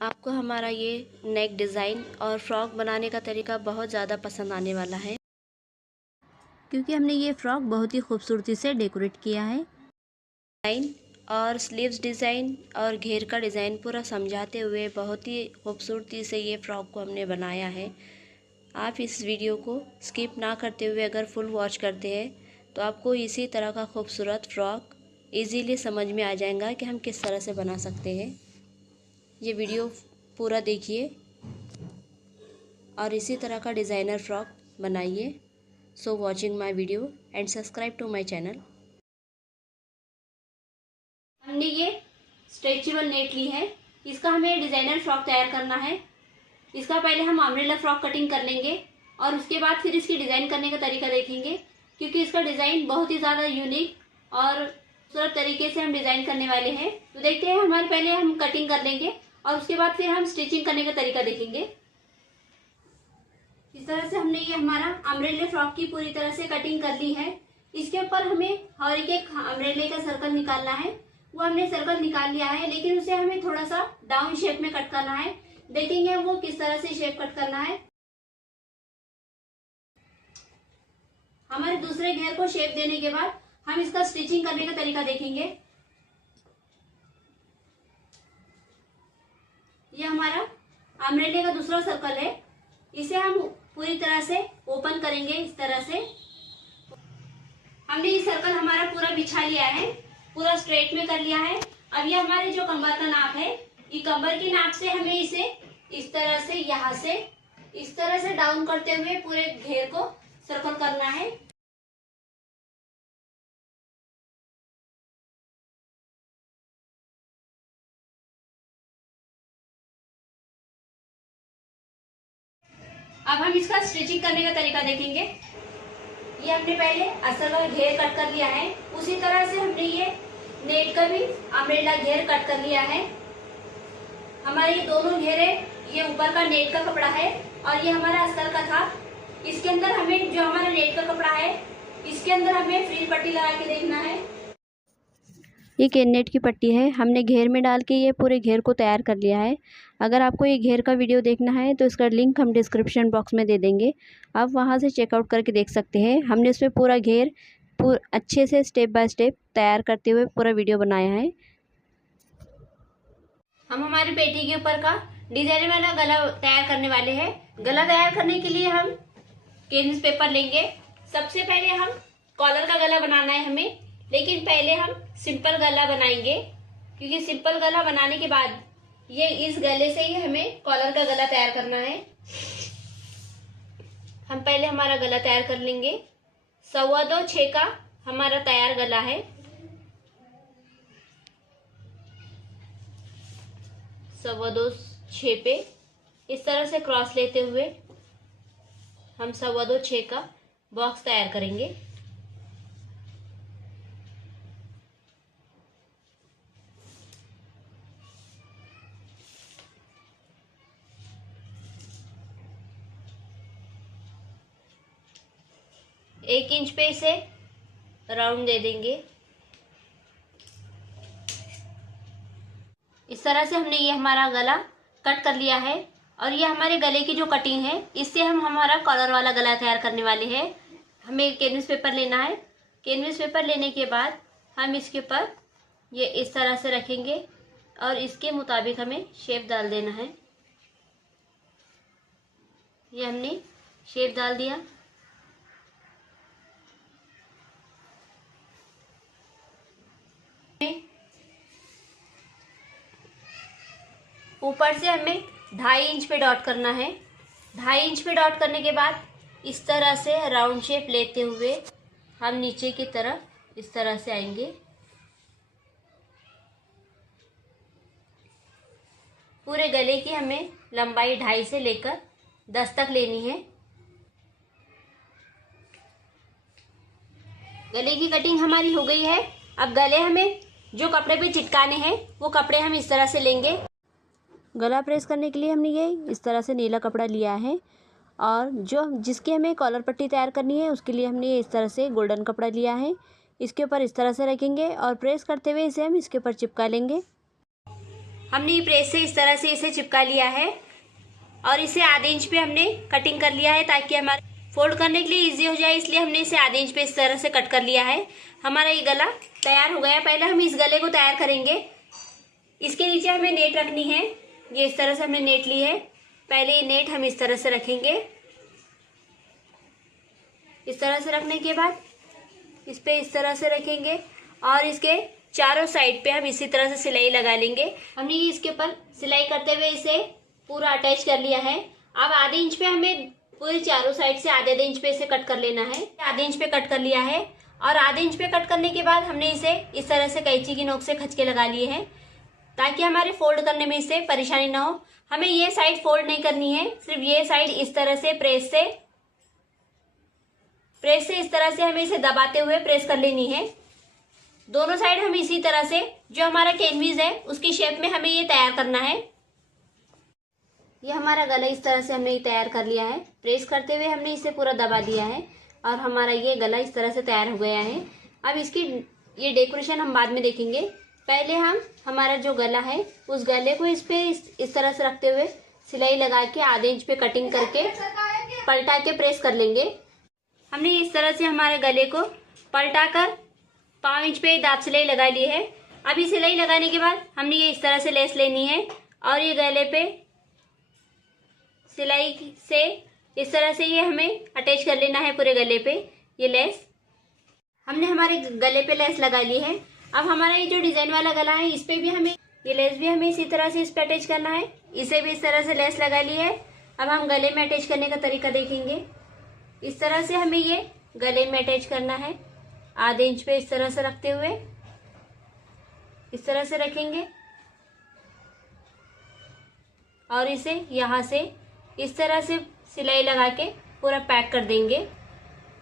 आपको हमारा ये नेक डिज़ाइन और फ्रॉक बनाने का तरीका बहुत ज़्यादा पसंद आने वाला है, क्योंकि हमने ये फ्रॉक बहुत ही खूबसूरती से डेकोरेट किया है। डिज़ाइन और स्लीव्स डिज़ाइन और घेर का डिज़ाइन पूरा समझाते हुए बहुत ही खूबसूरती से ये फ्रॉक को हमने बनाया है। आप इस वीडियो को स्किप ना करते हुए अगर फुल वॉच करते हैं तो आपको इसी तरह का खूबसूरत फ्रॉक इजीली समझ में आ जाएगा कि हम किस तरह से बना सकते हैं। ये वीडियो पूरा देखिए और इसी तरह का डिज़ाइनर फ्रॉक बनाइए। So watching my video and subscribe to my channel. हमने ये स्ट्रेचेबल नेट ली है, इसका हमें डिज़ाइनर फ्रॉक तैयार करना है। इसका पहले हम अम्ब्रेला फ्रॉक कटिंग कर लेंगे और उसके बाद फिर इसकी डिज़ाइन करने का तरीका देखेंगे, क्योंकि इसका डिज़ाइन बहुत ही ज़्यादा यूनिक और खूबसूरत तरीके से हम डिज़ाइन करने वाले हैं। तो देखते हैं, हमारे पहले हम कटिंग कर लेंगे और उसके बाद फिर हम स्टिचिंग करने का तरीका देखेंगे। इस तरह से हमने ये हमारा अम्ब्रेला फ्रॉक की पूरी तरह से कटिंग कर ली है। इसके ऊपर हमें हर एक अम्ब्रेले का सर्कल निकालना है। वो हमने सर्कल निकाल लिया है, लेकिन उसे हमें थोड़ा सा डाउन शेप में कट करना है। देखेंगे वो किस तरह से शेप कट करना है। हमारे दूसरे घेर को शेप देने के बाद हम इसका स्टिचिंग करने का तरीका देखेंगे। ये हमारा अम्ब्रेले का दूसरा सर्कल है, इसे हम पूरी तरह से ओपन करेंगे। इस तरह से हमने ये सर्कल हमारा पूरा बिछा लिया है, पूरा स्ट्रेट में कर लिया है। अब ये हमारे जो कमर का नाप है, ये कमर के नाप से हमें इसे इस तरह से यहाँ से इस तरह से डाउन करते हुए पूरे घेर को सर्कल करना है। अब हम इसका स्टिचिंग करने का तरीका देखेंगे। ये हमने पहले अस्तर का घेर कट कर लिया है, उसी तरह से हमने ये नेट का भी अम्ब्रेला घेर कट कर लिया है। हमारे ये दोनों घेरे, ये ऊपर का नेट का कपड़ा है और ये हमारा अस्तर का था। इसके अंदर हमें जो हमारा नेट का कपड़ा है, इसके अंदर हमें फ्रिल पट्टी लगा के देखना है। ये कैननेट की पट्टी है, हमने घेर में डाल के ये पूरे घेर को तैयार कर लिया है। अगर आपको ये घेर का वीडियो देखना है तो इसका लिंक हम डिस्क्रिप्शन बॉक्स में दे देंगे, आप वहाँ से चेकआउट करके देख सकते हैं। हमने इसमें पूरा घेर अच्छे से स्टेप बाय स्टेप तैयार करते हुए पूरा वीडियो बनाया है। हम हमारी पेटी के ऊपर का डिजाइन वाला गला तैयार करने वाले हैं। गला तैयार करने के लिए हम कैनवस पेपर लेंगे। सबसे पहले हम कॉलर का गला बनाना है हमें, लेकिन पहले हम सिंपल गला बनाएंगे, क्योंकि सिंपल गला बनाने के बाद ये इस गले से ही हमें कॉलर का गला तैयार करना है। हम पहले हमारा गला तैयार कर लेंगे। 2.25 का हमारा तैयार गला है। 2.25 पे इस तरह से क्रॉस लेते हुए हम 2.25 का बॉक्स तैयार करेंगे। एक इंच पे इसे राउंड दे देंगे। इस तरह से हमने ये हमारा गला कट कर लिया है और ये हमारे गले की जो कटिंग है, इससे हम हमारा कॉलर वाला गला तैयार करने वाले हैं। हमें कैनवस पेपर लेना है। कैनवस पेपर लेने के बाद हम इसके ऊपर ये इस तरह से रखेंगे और इसके मुताबिक हमें शेप डाल देना है। ये हमने शेप डाल दिया। ऊपर से हमें 2.5 इंच पे डॉट करना है। 2.5 इंच पे डॉट करने के बाद इस तरह से राउंड शेप लेते हुए हम नीचे की तरफ इस तरह से आएंगे। पूरे गले की हमें लंबाई 2.5 से लेकर 10 तक लेनी है। गले की कटिंग हमारी हो गई है। अब गले हमें जो कपड़े पे चिटकाने हैं, वो कपड़े हम इस तरह से लेंगे। गला प्रेस करने के लिए हमने ये इस तरह से नीला कपड़ा लिया है और जिसकी हमें कॉलर पट्टी तैयार करनी है, उसके लिए हमने ये इस तरह से गोल्डन कपड़ा लिया है। इसके ऊपर इस तरह से रखेंगे और प्रेस करते हुए इसे हम इसके ऊपर चिपका लेंगे। हमने ये प्रेस से इस तरह से इसे चिपका लिया है और इसे आधे इंच पे हमने कटिंग कर लिया है ताकि हमारे फोल्ड करने के लिए इजी हो जाए, इसलिए हमने इसे आधे इंच पे इस तरह से कट कर लिया है। हमारा ये गला तैयार हो गया है। पहले हम इस गले को तैयार करेंगे। इसके नीचे हमें नेट रखनी है। ये इस तरह से हमने नेट ली है। पहले ये नेट हम इस तरह से रखेंगे। इस तरह से रखने के बाद इस पे इस तरह से रखेंगे और इसके चारों साइड पे हम इसी तरह से सिलाई लगा लेंगे। हमने ये इसके ऊपर सिलाई करते हुए इसे पूरा अटैच कर लिया है। अब आधे इंच पे हमें पूरे चारों साइड से आधे इंच पे इसे कट कर लेना है। आधे इंच पे कट कर लिया है और आधे इंच पे कट करने के बाद हमने इसे इस तरह से कैंची की नोक से खच के लगा लिए हैं ताकि हमारे फोल्ड करने में इससे परेशानी ना हो। हमें ये साइड फोल्ड नहीं करनी है, सिर्फ ये साइड इस तरह से प्रेस से इस तरह से हमें इसे दबाते हुए प्रेस कर लेनी है। दोनों साइड हम इसी तरह से जो हमारा कैनवीस है उसकी शेप में हमें ये तैयार करना है। ये हमारा गला इस तरह से हमने तैयार कर लिया है। प्रेस करते हुए हमने इसे पूरा दबा दिया है और हमारा ये गला इस तरह से तैयार हो गया है। अब इसकी ये डेकोरेशन हम बाद में देखेंगे। पहले हम हमारा जो गला है उस गले को इस तरह से रखते हुए सिलाई लगा के आधे इंच पे कटिंग करके पलटा के प्रेस कर लेंगे। हमने इस तरह से हमारे गले को पलटा कर 5 इंच पे दाब सिलाई लगा ली है। अब ये सिलाई लगाने के बाद हमने ये इस तरह से लेस लेनी है और ये गले पे सिलाई से इस तरह से ये हमें अटैच कर लेना है पूरे गले पे। ये लेस हमने हमारे गले पे लेस लगा ली है। अब हमारा ये जो डिजाइन वाला गला है इस पे भी हमें ये लेस भी हमें इसी तरह से इस पे अटैच करना है। इसे भी इस तरह से लेस लगा ली है। अब हम गले में अटैच करने का तरीका देखेंगे। इस तरह से हमें ये गले में अटैच करना है। आधे इंच पे इस तरह से रखते हुए इस तरह से रखेंगे और इसे यहाँ से इस तरह से सिलाई लगा के पूरा पैक कर देंगे।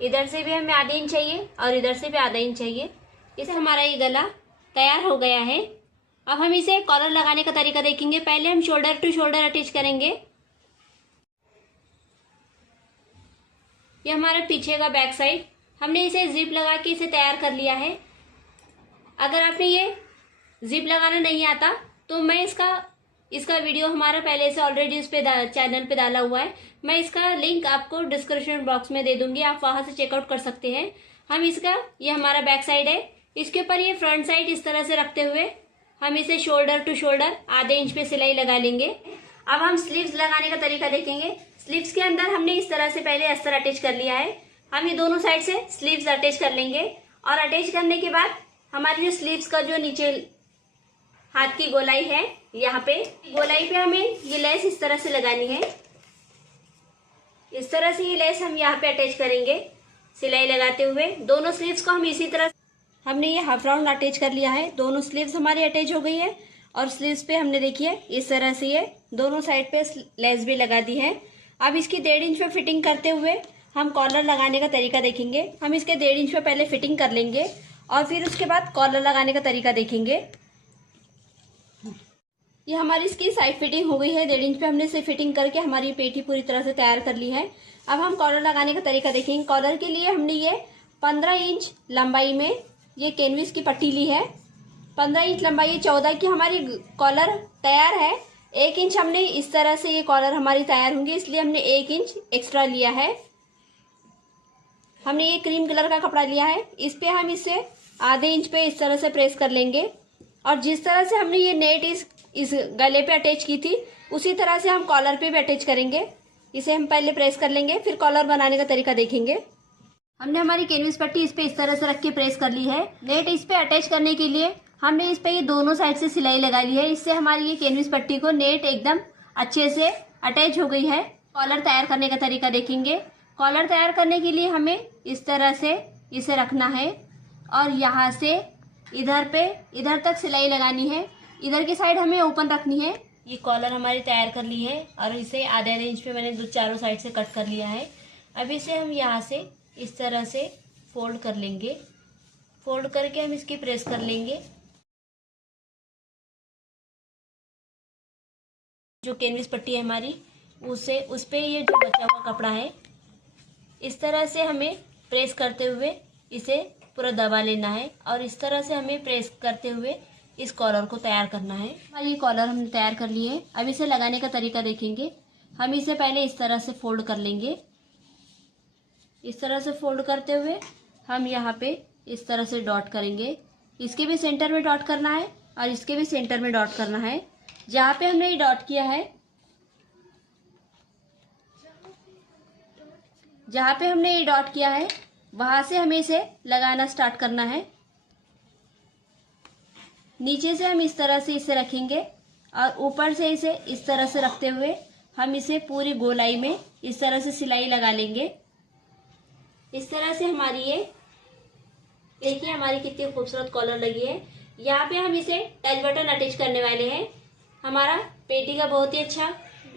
इधर से भी हमें आधे इंच चाहिए और इधर से भी आधा इंच चाहिए। इसे हमारा ये गला तैयार हो गया है। अब हम इसे कॉलर लगाने का तरीका देखेंगे। पहले हम शोल्डर टू शोल्डर अटैच करेंगे। ये हमारा पीछे का बैक साइड, हमने इसे जिप लगा के इसे तैयार कर लिया है। अगर आपने ये जिप लगाना नहीं आता तो मैं इसका वीडियो हमारा पहले से ऑलरेडी उस पे चैनल पे डाला हुआ है। मैं इसका लिंक आपको डिस्क्रिप्शन बॉक्स में दे दूंगी, आप वहां से चेकआउट कर सकते हैं। हम ये हमारा बैक साइड है, इसके ऊपर ये फ्रंट साइड इस तरह से रखते हुए हम इसे शोल्डर टू शोल्डर आधे इंच पे सिलाई लगा लेंगे। अब हम स्लीव्स लगाने का तरीका देखेंगे। स्लीव्स के अंदर हमने इस तरह से पहले अस्तर अटैच कर लिया है। हम ये दोनों साइड से स्लीव्स अटैच कर लेंगे और अटैच करने के बाद हमारी जो स्लीव्स का जो नीचे हाथ की गोलाई है, यहाँ पे गोलाई पे हमें ये लेस इस तरह से लगानी है। इस तरह से ये लेस हम यहाँ पे अटैच करेंगे सिलाई लगाते हुए। दोनों स्लीव्स को हम इसी तरह हमने ये हाफ राउंड अटैच कर लिया है। दोनों स्लीव्स हमारी अटैच हो गई है और स्लीव्स पे हमने देखिए इस तरह से ये दोनों साइड पे लेस भी लगा दी है। अब इसकी 1.5 इंच पे फिटिंग करते हुए हम कॉलर लगाने का तरीका देखेंगे। हम इसके 1.5 इंच पे पहले फिटिंग कर लेंगे और फिर उसके बाद कॉलर लगाने का तरीका देखेंगे। ये हमारी इसकी साइड फिटिंग हो गई है। 1.5 इंच पे हमने इसे फिटिंग करके हमारी पेटी पूरी तरह से तैयार कर ली है। अब हम कॉलर लगाने का तरीका देखेंगे। कॉलर के लिए हमने ये 15 इंच लंबाई में ये कैनविस की पट्टी ली है। 15 इंच लंबाई 14 की हमारी कॉलर तैयार है। 1 इंच हमने इस तरह से ये कॉलर हमारी तैयार होंगी, इसलिए हमने 1 इंच एक्स्ट्रा लिया है। हमने ये क्रीम कलर का कपड़ा लिया है, इस पे हम इसे आधे इंच पे इस तरह से प्रेस कर लेंगे और जिस तरह से हमने ये नेट इस गले पे अटैच की थी उसी तरह से हम कॉलर पे भी अटैच करेंगे। इसे हम पहले प्रेस कर लेंगे, फिर कॉलर बनाने का तरीका देखेंगे। हमने हमारी कैनविस पट्टी इस पे इस तरह से रख के प्रेस कर ली है। नेट इस पे अटैच करने के लिए हमने इस पे ये दोनों साइड से सिलाई लगा ली है। इससे हमारी ये कैनविस पट्टी को नेट एकदम अच्छे से अटैच हो गई है। कॉलर तैयार करने का तरीका देखेंगे। कॉलर तैयार करने के लिए हमें इस तरह से इसे रखना है और यहाँ से इधर तक सिलाई लगानी है। इधर की साइड हमें ओपन रखनी है। ये कॉलर हमारी तैयार कर ली है और इसे आधे इंच पे मैंने चारों साइड से कट कर लिया है। अब इसे हम यहाँ से इस तरह से फोल्ड कर लेंगे। फोल्ड करके हम इसकी प्रेस कर लेंगे। जो कैनविस पट्टी है हमारी उस पे ये जो बचा हुआ कपड़ा है इस तरह से हमें प्रेस करते हुए इसे पूरा दबा लेना है और इस तरह से हमें प्रेस करते हुए इस कॉलर को तैयार करना है। हमारी ये कॉलर हमने तैयार कर लिए है। अब इसे लगाने का तरीका देखेंगे। हम इसे पहले इस तरह से फोल्ड कर लेंगे। इस तरह से फोल्ड करते हुए हम यहाँ पे इस तरह से डॉट करेंगे। इसके भी सेंटर में डॉट करना है और इसके भी सेंटर में डॉट करना है। जहाँ पे हमने ये डॉट किया है, जहाँ पे हमने ये डॉट किया है वहाँ से हमें इसे लगाना स्टार्ट करना है। नीचे से हम इस तरह से इसे रखेंगे और ऊपर से इसे इस तरह से रखते हुए हम इसे पूरी गोलाई में इस तरह से सिलाई लगा लेंगे। इस तरह से हमारी ये देखिए हमारी कितनी खूबसूरत कॉलर लगी है। यहाँ पे हम इसे टच बटन अटैच करने वाले हैं। हमारा पेटी का बहुत ही अच्छा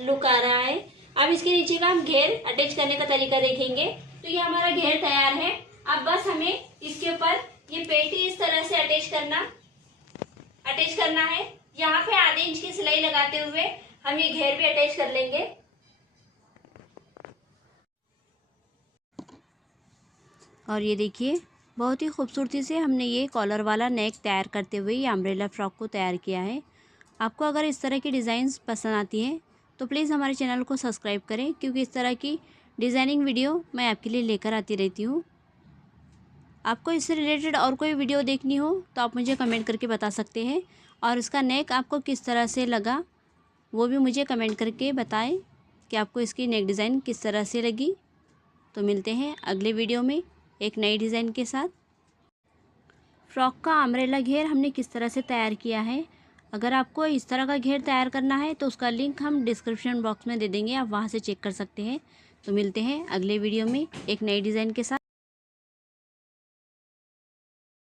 लुक आ रहा है। अब इसके नीचे का हम घेर अटैच करने का तरीका देखेंगे। तो ये हमारा घेर तैयार है। अब बस हमें इसके ऊपर ये पेटी इस तरह से अटैच करना है। यहाँ पे आधे इंच की सिलाई लगाते हुए हम ये घेर भी अटैच कर लेंगे। और ये देखिए बहुत ही खूबसूरती से हमने ये कॉलर वाला नेक तैयार करते हुए ये अम्ब्रेला फ्रॉक को तैयार किया है। आपको अगर इस तरह की डिज़ाइंस पसंद आती हैं तो प्लीज़ हमारे चैनल को सब्सक्राइब करें, क्योंकि इस तरह की डिज़ाइनिंग वीडियो मैं आपके लिए लेकर आती रहती हूँ। आपको इससे रिलेटेड और कोई वीडियो देखनी हो तो आप मुझे कमेंट करके बता सकते हैं। और इसका नेक आपको किस तरह से लगा वो भी मुझे कमेंट करके बताएं कि आपको इसकी नेक डिज़ाइन किस तरह से लगी। तो मिलते हैं अगले वीडियो में एक नई डिज़ाइन के साथ। फ्रॉक का अम्ब्रेला घेर हमने किस तरह से तैयार किया है, अगर आपको इस तरह का घेर तैयार करना है तो उसका लिंक हम डिस्क्रिप्शन बॉक्स में दे देंगे, आप वहाँ से चेक कर सकते हैं। तो मिलते हैं अगले वीडियो में एक नई डिज़ाइन के साथ।